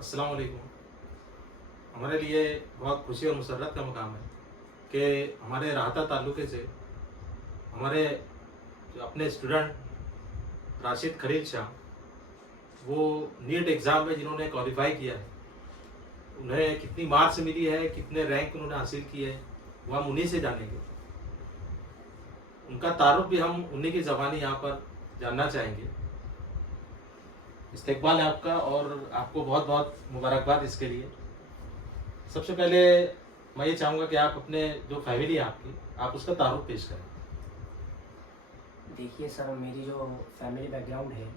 अस्सलाम वालेकुम। हमारे लिए बहुत खुशी और मुसर्रत का मुकाम है कि हमारे राहता ताल्लुके से हमारे जो अपने स्टूडेंट राशिद खलील शाह, वो नीट एग्ज़ाम में जिन्होंने क्वालिफाई किया है, उन्हें कितनी मार्क्स मिली है, कितने रैंक उन्होंने हासिल किए हैं, वो हम उन्हीं से जानेंगे। उनका तारुफ भी हम उन्हीं की ज़बानी यहाँ पर जानना चाहेंगे। इस्तकबाल है आपका और आपको बहुत बहुत मुबारकबाद इसके लिए। सबसे पहले मैं ये चाहूँगा कि आप अपने जो फैमिली है आपकी, आप उसका तारुफ पेश करें। देखिए सर, मेरी जो फैमिली बैकग्राउंड है,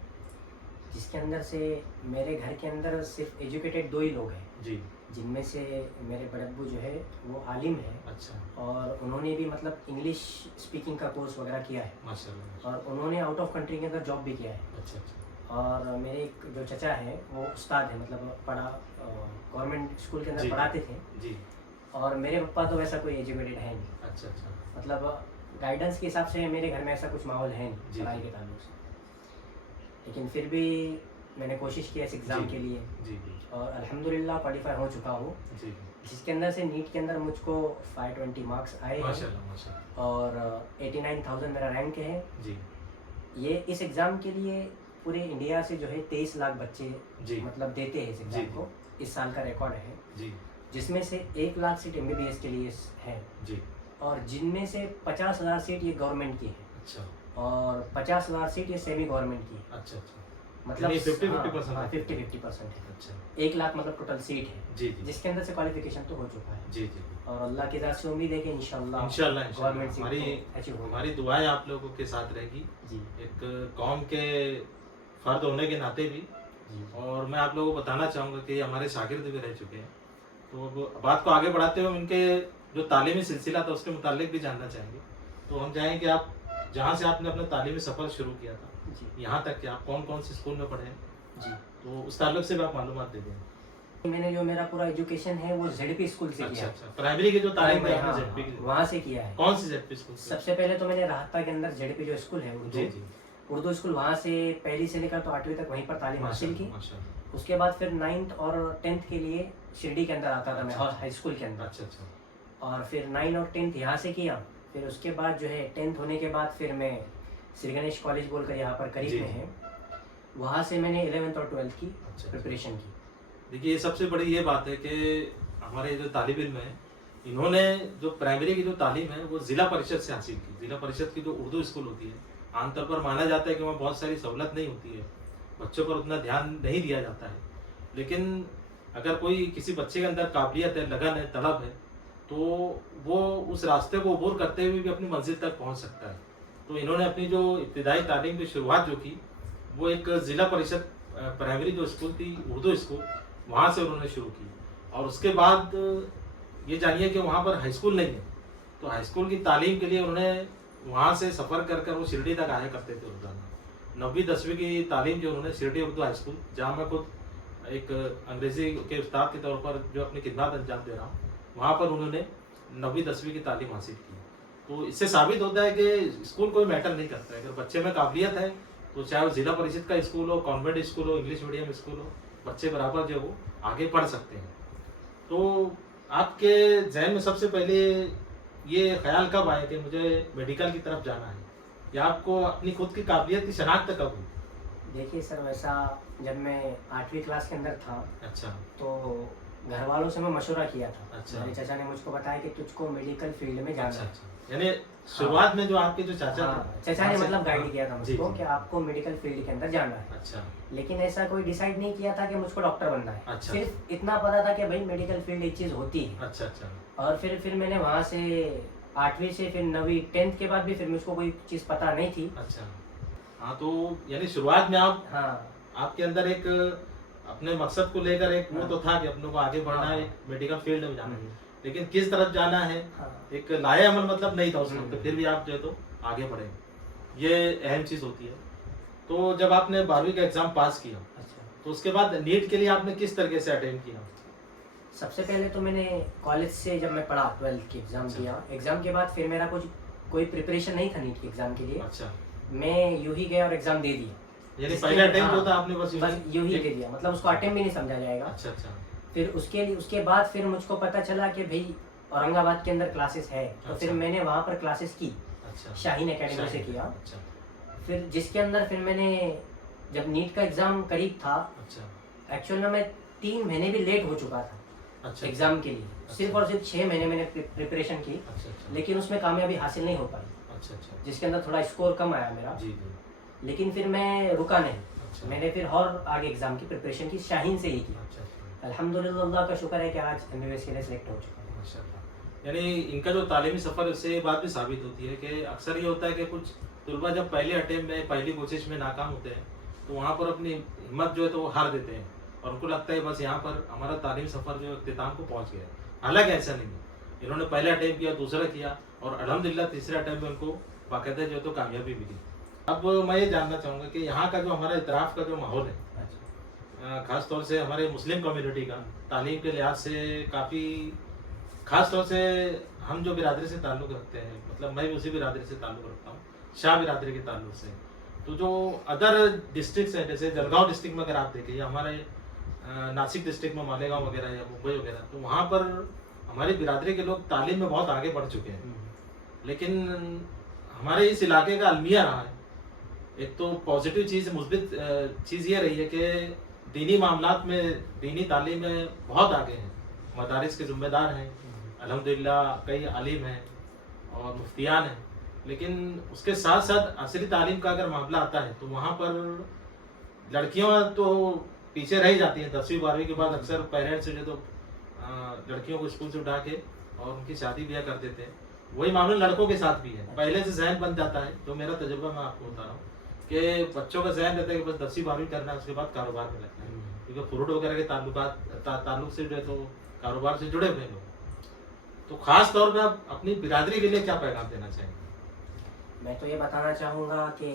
जिसके अंदर से मेरे घर के अंदर सिर्फ एजुकेटेड दो ही लोग हैं, जी। जिनमें से मेरे बड़े अब्बू जो है वो आलिम है। अच्छा। और उन्होंने भी मतलब इंग्लिश स्पीकिंग का कोर्स वगैरह किया है माशाल्लाह। और उन्होंने आउट ऑफ कंट्री के अंदर जॉब भी किया है। अच्छा अच्छा। और मेरे एक जो चचा है वो उस्ताद है, मतलब पढ़ा गवर्नमेंट स्कूल के अंदर जी पढ़ाते थे। जी। और मेरे पापा तो वैसा कोई एजुकेटेड है नहीं, अच्छा अच्छा। मतलब गाइडेंस के हिसाब से मेरे घर में ऐसा कुछ माहौल है नहीं जी, पढ़ाई जी। के ताल्लुक से। लेकिन फिर भी मैंने कोशिश किया इस एग्ज़ाम जी, के लिए जी जी। और अल्हम्दुलिल्लाह क्वालिफाई हो चुका हूँ, जी। जिसके अंदर से नीट के अंदर मुझको 520 मार्क्स आए हैं माशाल्लाह माशाल्लाह। और 89,000 मेरा रैंक है। जी ये इस एग्ज़ाम के लिए पूरे इंडिया से जो है 23 लाख बच्चे जी। मतलब देते हैं इस जी, एग्ज़ाम जी। को। इस साल का रिकॉर्ड है, जी जिसमें से 1 लाख सीट एमबीबीएस के लिए है जी। और जिनमें से 50,000 सीट ये गवर्नमेंट की है अच्छा और 50,000 सीट ये सेमी गवर्नमेंट की है। अच्छा अच्छा। मतलब यानी 50-50% है। 50-50% है। अच्छा। 1 लाख मतलब टोटल सीट है, जी जी। जिसके अंदर से क्वालिफिकेशन तो हो चुका है। जी जी। और अल्लाह की ज़ात से उम्मीद है कि इंशाल्लाह इंशाल्लाह गवर्नमेंट इंशाल्लाह सीट हमारी तो अचीव होगी। हमारी दुआएं आप लोगों के साथ रहेगी, जी एक कौम के फर्द होने के नाते भी। जी। और मैं आप लोगों को बताना चाहूँगा कि हमारे शागिर्द भी रह चुके हैं, तो अब बात को आगे बढ़ाते हुए उनके जो तालीमी सिलसिला था उसके मुतालिक भी जानना चाहेंगे। तो हम चाहेंगे कि आप जहाँ से आपने अपना तालीमी सफ़र शुरू किया था, जी यहाँ तक कि आप कौन कौन से स्कूल में पढ़े हैं, जी। तो उस ताल्लुक से भी आप मालूमात दे दें। मैंने जो मेरा पूरा एजुकेशन है वो जेडपी स्कूल से अच्छा किया है। अच्छा। प्राइमरी की जो तालीम है हाँ, आपने जेडपी की, वहाँ से किया है। कौन सी जेडपी स्कूल से? सबसे पहले तो मैंने राहता के अंदर जेडपी जो स्कूल है जी जी। उर्दू स्कूल, वहाँ से पहली से लेकर तो 8वीं तक वहीं पर तालीम हासिल की। माशाल्लाह। उसके बाद फिर 9th और 10th के लिए शिरडी के अंदर आता था मैं, अच्छा। हाई स्कूल के अंदर। अच्छा अच्छा। और फिर 9 और 10th यहाँ से किया। फिर उसके बाद जो है 10th होने के बाद फिर मैं श्री गणेश कॉलेज बोलकर यहाँ पर जी, करीब में जी। है, वहाँ से मैंने 11th और 12th की अच्छा। प्रिपरेशन की। देखिए, ये सबसे बड़ी ये बात है कि हमारे जो तालिब इल्म है, इन्होंने जो प्राइमरी की जो तालीम है वो ज़िला परिषद से हासिल की। ज़िला परिषद की जो उर्दू स्कूल होती है, आमतौर पर माना जाता है कि वहाँ बहुत सारी सहूलत नहीं होती है, बच्चों पर उतना ध्यान नहीं दिया जाता है। लेकिन अगर कोई किसी बच्चे के अंदर काबिलियत है, लगन है, तलब है, तो वो उस रास्ते को अबूर करते हुए भी अपनी मंजिल तक पहुँच सकता है। तो इन्होंने अपनी जो इब्तिदाई तालीम की शुरुआत जो की, वो एक ज़िला परिषद प्राइमरी जो स्कूल थी, उर्दू स्कूल, वहाँ से उन्होंने शुरू की। और उसके बाद ये जानिए कि वहाँ पर हाई स्कूल नहीं है, तो हाई स्कूल की तालीम के लिए उन्होंने वहाँ से सफ़र कर कर वो शिरडी तक आया करते थे रोज़ाना। 9वीं 10वीं की तालीम जो उन्होंने शिरडी उर्दू हाई स्कूल, जहाँ मैं खुद एक अंग्रेज़ी के उस्ताद के तौर पर जो अपनी खिदमत अंजाम दे रहा हूँ, वहाँ पर उन्होंने 9वीं 10वीं की तालीम हासिल की। तो इससे साबित होता है कि स्कूल कोई मैटर नहीं करता है। अगर बच्चे में काबिलियत है, तो चाहे वो ज़िला परिषद का स्कूल हो, कॉन्वेंट स्कूल हो, इंग्लिश मीडियम स्कूल हो, बच्चे बराबर जो वो आगे पढ़ सकते हैं। तो आपके जहन में सबसे पहले ये ख्याल कब आया कि मुझे मेडिकल की तरफ जाना है, या आपको अपनी खुद की काबिलियत की शनाख्त कब हुई? देखिए सर, वैसा जब मैं 8वीं क्लास के अंदर था, अच्छा तो घर वालों से मैं मशवरा किया था। अच्छा। मेरे चाचा ने मुझको बताया कि तुझको मेडिकल फील्ड में जाना अच्छा है। अच्छा। यानी शुरुआत में जो आपके जो चाचा हाँ, थे, चाचा ने वहाँ से- मतलब गाइड हाँ, किया था जी, मुझको जी। कि आपको मेडिकल फील्ड के अंदर जाना है। अच्छा लेकिन ऐसा कोई डिसाइड नहीं किया था कि मुझको डॉक्टर बनना है। अच्छा। सिर्फ इतना पता था कि भाई मेडिकल फील्ड एक चीज़ होती है। अच्छा अच्छा। और फिर मैंने वहाँ से 8वीं से फिर 9वीं 10th के बाद भी फिर मुझको कोई चीज़ पता नहीं थी। अच्छा। हाँ, तो यानी शुरुआत में आप हाँ आपके अंदर एक अपने मकसद को लेकर एक वो तो था कि अपनों को आगे बढ़ना है, हाँ। एक मेडिकल फील्ड में जाना है, हम्म, लेकिन किस तरफ जाना है हाँ एक लाए अमल मतलब नहीं था उस वक्त, हम्म। फिर भी आप जो है तो आगे बढ़े, ये अहम चीज़ होती है। तो जब आपने 12वीं का एग्ज़ाम पास किया, अच्छा। तो उसके बाद नीट के लिए आपने किस तरीके से अटेंड किया? सबसे पहले तो मैंने कॉलेज से जब मैं पढ़ा 12th की एग्ज़ाम अच्छा। दिया। एग्ज़ाम के बाद फिर मेरा कोई प्रिपरेशन नहीं था नीट के एग्ज़ाम के लिए। अच्छा मैं यूँ ही गया और एग्ज़ाम दे दिया। यानी जिसके- पहले अटेम्प्ट हाँ, जो था आपने बस बस यूं ही दे दिया, मतलब उसको अटेम्प्ट भी नहीं समझा जाएगा। अच्छा अच्छा फिर उसके बाद फिर मुझको पता चला कि भाई औरंगाबाद के अंदर क्लासेस है, तो फिर अच्छा। मैंने वहाँ पर क्लासेस की, अच्छा शाहीन एकेडमी से किया। अच्छा फिर जिसके अंदर फिर मैंने, जब नीट का एग्ज़ाम करीब था, अच्छा एक्चुअल में मैं 3 महीने भी लेट हो चुका था अच्छा एग्ज़ाम के लिए। सिर्फ और सिर्फ 6 महीने मैंने प्रिपरेशन की, अच्छा अच्छा लेकिन उसमें कामयाबी हासिल नहीं हो पाई, अच्छा अच्छा जिसके अंदर थोड़ा स्कोर कम आया मेरा। जी जी लेकिन फिर मैं रुका नहीं, अच्छा मैंने फिर और आगे एग्ज़ाम की प्रिपरेशन की, शाहीन से ही की। अच्छा अच्छा अल्हम्दुलिल्लाह, अल्लाह का शुक्र है कि आज एमबीबीएस के लिए सिलेक्ट हो चुका हूँ। माशाल्लाह। यानी इनका जो तालीमी सफ़र से ये बात भी साबित होती है कि अक्सर ये होता है कि कुछ तलबा जब पहले अटेम्प्ट में पहली कोशिश में नाकाम होते हैं तो वहाँ पर अपनी हिम्मत जो है तो वो हार देते हैं और उनको लगता है बस यहाँ पर हमारा तालीमी सफ़र जो इख्तिताम को पहुँच गया। हालांकि ऐसा नहीं है, इन्होंने पहला अटेम्प्ट किया, दूसरा किया और अल्हम्दुलिल्लाह तीसरे अटेम्प्ट में उनको बाकायदा जो है तो कामयाबी मिली। अब मैं ये जानना चाहूँगा कि यहाँ का जो हमारा इतराफ़ का जो माहौल है, ख़ास तौर से हमारे मुस्लिम कम्युनिटी का तालीम के लिहाज से काफ़ी, ख़ास तौर से हम जो बिरादरी से ताल्लुक़ रखते हैं, मतलब मैं भी उसी बिरादरी से ताल्लुक़ रखता हूँ, शाह बिरादरी के ताल्लुक़ से। तो जो अदर डिस्ट्रिक्ट्स हैं, जैसे जलगांव डिस्ट्रिक्ट में अगर आप देखें या हमारे नासिक डिस्ट्रिक्ट में मालेगांव वगैरह या मुंबई वगैरह, तो वहाँ पर हमारी बिरादरी के लोग तालीम में बहुत आगे बढ़ चुके हैं। लेकिन हमारे इस इलाके का अलमिया रहा है, एक तो पॉजिटिव चीज़, मुस्बित चीज़ ये रही है कि दीनी मामलात में, दीनी तालीम में बहुत आगे हैं, मदारिस के ज़िम्मेदार हैं, अल्हम्दुलिल्लाह कई आलिम हैं और मुफ्तियान हैं। लेकिन उसके साथ साथ असली तालीम का अगर मामला आता है तो वहाँ पर लड़कियाँ तो पीछे रह जाती हैं। 10वीं 12वीं के बाद अक्सर पेरेंट्स जो तो लड़कियों को स्कूल से उठा के और उनकी शादी ब्याह कर देते हैं। वही मामला लड़कों के साथ भी है, पहले से जहन बन जाता है। जो मेरा तजुर्बा मैं आपको बता रहा हूँ कि बच्चों का जहन रहता है कि बस 10वीं 12वीं करना है, उसके बाद कारोबार में लगना है, क्योंकि फ्रूट वगैरह के ताल्लुक से जो है तो कारोबार से जुड़े हुए हैं लोग। तो खास तौर पे आप अपनी बिरादरी के लिए क्या पैगाम देना चाहेंगे? मैं तो ये बताना चाहूँगा कि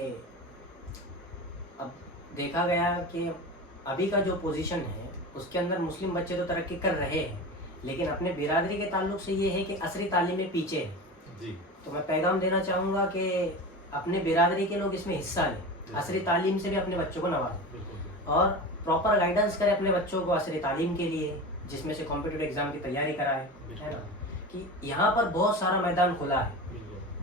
अब देखा गया कि अभी का जो पोजीशन है उसके अंदर मुस्लिम बच्चे तो तरक्की कर रहे हैं, लेकिन अपने बिरादरी के ताल्लुक से ये है कि असली तालीम में पीछे है। जी तो मैं पैगाम देना चाहूँगा कि अपने बिरादरी के लोग इसमें हिस्सा लें, असली तालीम से भी अपने बच्चों को नवाजें बिल्कुल और प्रॉपर गाइडेंस करें अपने बच्चों को असली तालीम के लिए, जिसमें से कॉम्पिटिटिव एग्ज़ाम की तैयारी कराएं, है ना। कि यहाँ पर बहुत सारा मैदान खुला है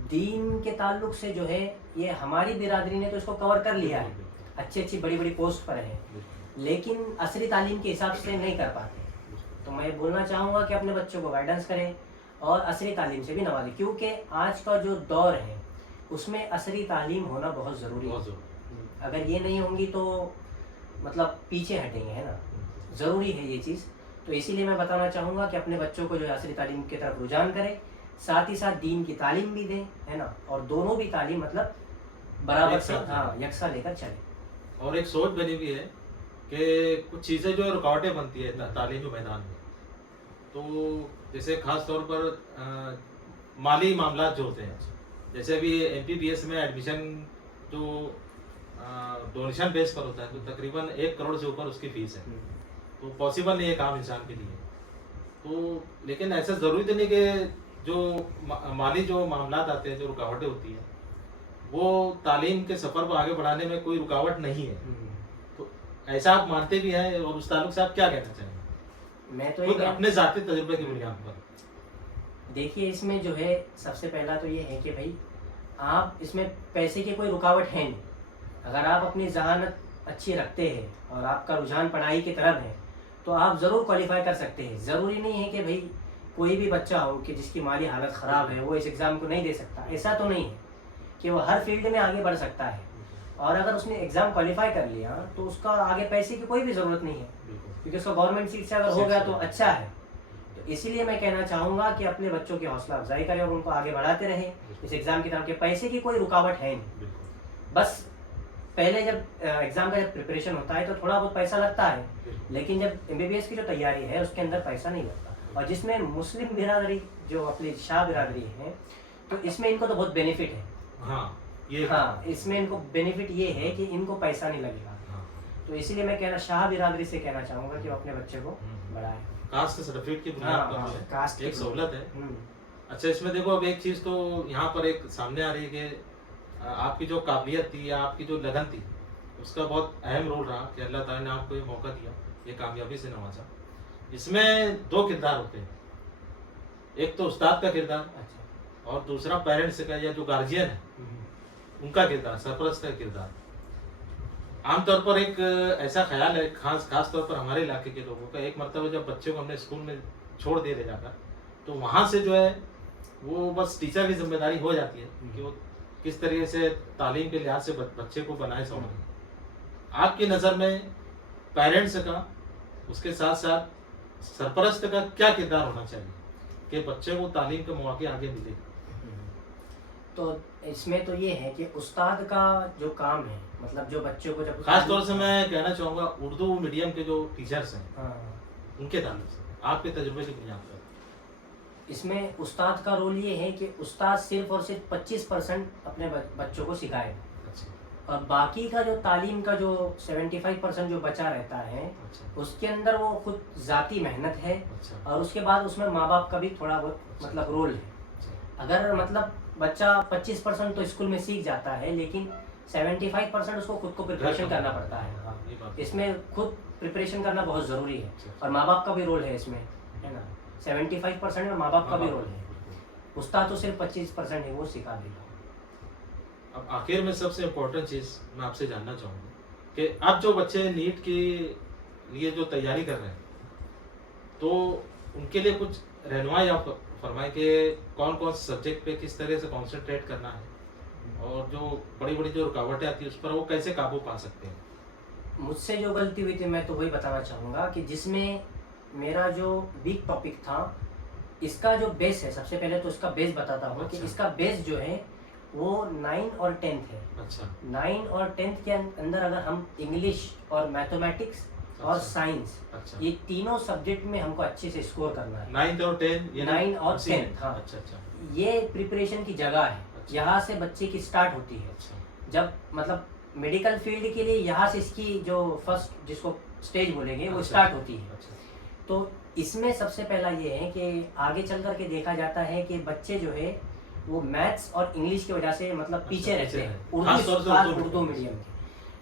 दीन के ताल्लुक से, जो है ये हमारी बिरादरी ने तो इसको कवर कर लिया है, अच्छी अच्छी बड़ी बड़ी पोस्ट पर है, लेकिन असली तालीम के हिसाब से नहीं कर पाते। तो मैं बोलना चाहूँगा कि अपने बच्चों को गाइडेंस करें और असली तालीम से भी नवाजें, क्योंकि आज का जो दौर है उसमें असली तालीम होना बहुत ज़रूरी है। अगर ये नहीं होंगी तो मतलब पीछे हटेंगे, है ना। ज़रूरी है ये चीज़। तो इसीलिए मैं बताना चाहूँगा कि अपने बच्चों को जो है असली तालीम की तरफ रुझान करें, साथ ही साथ दीन की तालीम भी दें, है ना, और दोनों भी तालीम मतलब बराबर से, हाँ, यकसा लेकर चलें। और एक सोच बनी हुई है कि कुछ चीज़ें जो रुकावटें बनती है तालीमी मैदान में, तो जैसे ख़ास तौर पर माली मामला जो होते हैं, जैसे अभी MPBS में एडमिशन जो डोनेशन बेस पर होता है तो तकरीबन 1 करोड़ से ऊपर उसकी फ़ीस है, तो पॉसिबल नहीं है एक आम इंसान के लिए। तो लेकिन ऐसा ज़रूरी तो नहीं कि जो माली जो मामलात आते हैं, जो रुकावटें होती हैं, वो तालीम के सफ़र को आगे बढ़ाने में कोई रुकावट नहीं है। तो ऐसा आप मानते भी हैं और उस ताल्लुक से आप क्या कहना चाहेंगे? मैं तो खुद अपने ज़ाती तजुर्बे की बुनियाद पर। देखिए, इसमें जो है सबसे पहला तो ये है कि भाई आप इसमें पैसे की कोई रुकावट है नहीं। अगर आप अपनी जहानत अच्छी रखते हैं और आपका रुझान पढ़ाई की तरफ है तो आप ज़रूर क्वालिफाई कर सकते हैं। ज़रूरी नहीं है कि भाई कोई भी बच्चा हो कि जिसकी माली हालत ख़राब है वो इस एग्ज़ाम को नहीं दे सकता, ऐसा तो नहीं है कि वो हर फील्ड में आगे बढ़ सकता है। और अगर उसने एग्ज़ाम क्वालिफाई कर लिया तो उसका आगे पैसे की कोई भी ज़रूरत नहीं है, क्योंकि उसका गवर्नमेंट सीट से अगर हो गया तो अच्छा है। तो इसीलिए मैं कहना चाहूँगा कि अपने बच्चों की हौसला अफजाई करें और उनको आगे बढ़ाते रहें इस एग्ज़ाम की तरफ। के पैसे की कोई रुकावट है नहीं, बस पहले जब एग्ज़ाम का जब प्रिपरेशन होता है तो थोड़ा बहुत पैसा लगता है, लेकिन जब MBBS की जो तैयारी है उसके अंदर पैसा नहीं लगता। और जिसमें मुस्लिम बिरादरी जो अपनी शाह बिरादरी है तो इसमें इनको तो बहुत बेनिफिट है। हाँ, इसमें इनको बेनिफिट ये है कि इनको पैसा नहीं लगेगा। तो इसीलिए मैं शाह बिरादरी से कहना चाहूँगा कि वो अपने बच्चे को बढ़ाएं। कास्ट सर्टिफिकेट की बुनियाद पर है, कास्ट एक सहूलत है। अच्छा, इसमें देखो अब एक चीज़ तो यहाँ पर एक सामने आ रही है कि आपकी जो काबिलियत थी या आपकी जो लगन थी उसका बहुत अहम रोल रहा कि अल्लाह ताला ने आपको ये मौका दिया, ये कामयाबी से नवाजा। इसमें 2 किरदार होते हैं, एक तो उस्ताद का किरदार अच्छा। और दूसरा पेरेंट्स का या जो गार्जियन है उनका किरदार, सरपरस्त का किरदार। आमतौर पर एक ऐसा ख्याल है, खास तौर पर हमारे इलाके के लोगों का, एक मरतबा जब बच्चे को हमने स्कूल में छोड़ दिए ले जाकर, तो वहाँ से जो है वो बस टीचर की जिम्मेदारी हो जाती है कि वो किस तरीके से तालीम के लिहाज से बच्चे को बनाए संभाले। आपकी नज़र में पेरेंट्स का, उसके साथ साथ सरपरस्त का क्या किरदार होना चाहिए कि बच्चे को तालीम के मौके आगे मिले? तो इसमें तो ये है कि उस्ताद का जो काम है, मतलब जो बच्चों को जब खास तौर से मैं कहना चाहूँगा उर्दू मीडियम के जो टीचर्स हैं, हाँ, उनके ताल्लुक से आपके तजुर्बे की बुनियाद पर। इसमें उस्ताद का रोल ये है कि उस्ताद सिर्फ और सिर्फ 25% अपने बच्चों को सिखाएगा, अच्छा और बाकी का जो तालीम का जो 75% जो बचा रहता है, अच्छा उसके अंदर वो खुद ज़ाती मेहनत है, अच्छा और उसके बाद उसमें माँ बाप का भी थोड़ा बहुत मतलब रोल है। अच्छा अगर मतलब बच्चा 25% तो स्कूल में सीख जाता है, लेकिन 75% उसको खुद को प्रिपरेशन करना पड़ता है। हाँ, ये बात इसमें खुद प्रिपरेशन करना बहुत ज़रूरी है, अच्छा। और माँ बाप का भी रोल है इसमें, है ना। 75% में माँ बाप का भी रोल है, उस्ताद तो सिर्फ 25% है, वो सिखा देगा। अब आखिर में सबसे इम्पोर्टेंट चीज़ मैं आपसे जानना चाहूँगा कि अब जो बच्चे नीट के लिए जो तैयारी कर रहे हैं, तो उनके लिए कुछ रहनुमाई आप फरमाएं कि कौन कौन से सब्जेक्ट पे किस तरह से कॉन्सेंट्रेट करना है, और जो बड़ी बड़ी जो रुकावटें आती है उस पर वो कैसे काबू पा सकते हैं? मुझसे जो गलती हुई थी मैं तो वही बताना चाहूँगा कि जिसमें मेरा जो वीक टॉपिक था, इसका जो बेस है, सबसे पहले तो इसका बेस बताता हूँ कि अच्छा। इसका बेस जो है वो 9 और 10th है। अच्छा 9 और 10th के अंदर अगर हम इंग्लिश और मैथमेटिक्स और अच्छा। साइंस, अच्छा ये तीनों सब्जेक्ट में हमको अच्छे से स्कोर करना है। 9th और 10 ये 9 और उसी में? 10th, हाँ। अच्छा अच्छा ये प्रिपरेशन की जगह है, अच्छा। यहाँ से बच्चे की स्टार्ट होती है। अच्छा जब मतलब मेडिकल फील्ड के लिए यहाँ से इसकी जो फर्स्ट जिसको स्टेज बोलेंगे वो अच्छा। स्टार्ट होती है। अच्छा तो इसमें सबसे पहला ये है कि आगे चल कर के देखा जाता है कि बच्चे जो है वो मैथ्स और इंग्लिश की वजह से मतलब अच्छा, पीछे रहते पीछे हैं, हैं। खास तौर से खास उर्दू उर्दू मीडियम के।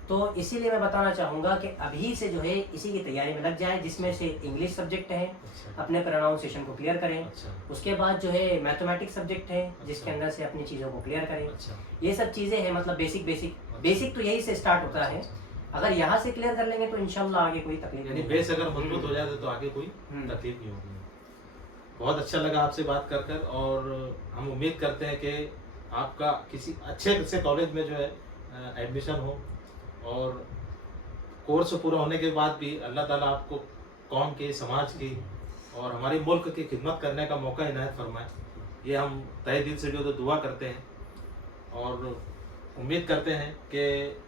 तो इसीलिए मैं बताना चाहूँगा कि अभी से जो है इसी की तैयारी में लग जाए, जिसमें से इंग्लिश सब्जेक्ट है, अच्छा अपने प्रोनाउंसिएशन को क्लियर करें। अच्छा उसके बाद जो है मैथमेटिक्स सब्जेक्ट है, जिसके अच्छा। अंदर से अपनी चीज़ों को क्लियर करें। अच्छा ये सब चीज़ें हैं, मतलब बेसिक तो यही से स्टार्ट होता है। अच्छा। अगर यहाँ से क्लियर कर लेंगे तो इंशाल्लाह आगे कोई तकलीफ यानी नहीं बेस अगर मजबूत हो जाए तो आगे कोई तकलीफ नहीं होगी। बहुत अच्छा लगा आपसे बात कर कर, और हम उम्मीद करते हैं कि आपका किसी अच्छे से कॉलेज में जो है एडमिशन हो, और कोर्स पूरा होने के बाद भी अल्लाह ताला आपको कौम के, समाज की और हमारे मुल्क की खिदमत करने का मौका इनायत फरमाए। ये हम तहे दिल से जो तो दुआ करते हैं, और उम्मीद करते हैं कि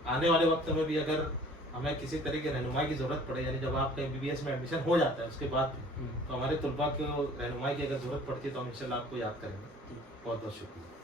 आने वाले वक्त में भी अगर हमें किसी तरह की रहनुमाई की ज़रूरत पड़े, यानी जब आपका MBBS में एडमिशन हो जाता है उसके बाद भी, तो हमारे तलबा को रहनुमाई की अगर ज़रूरत पड़ती है तो हम इंशाल्लाह आपको याद करेंगे। बहुत बहुत शुक्रिया।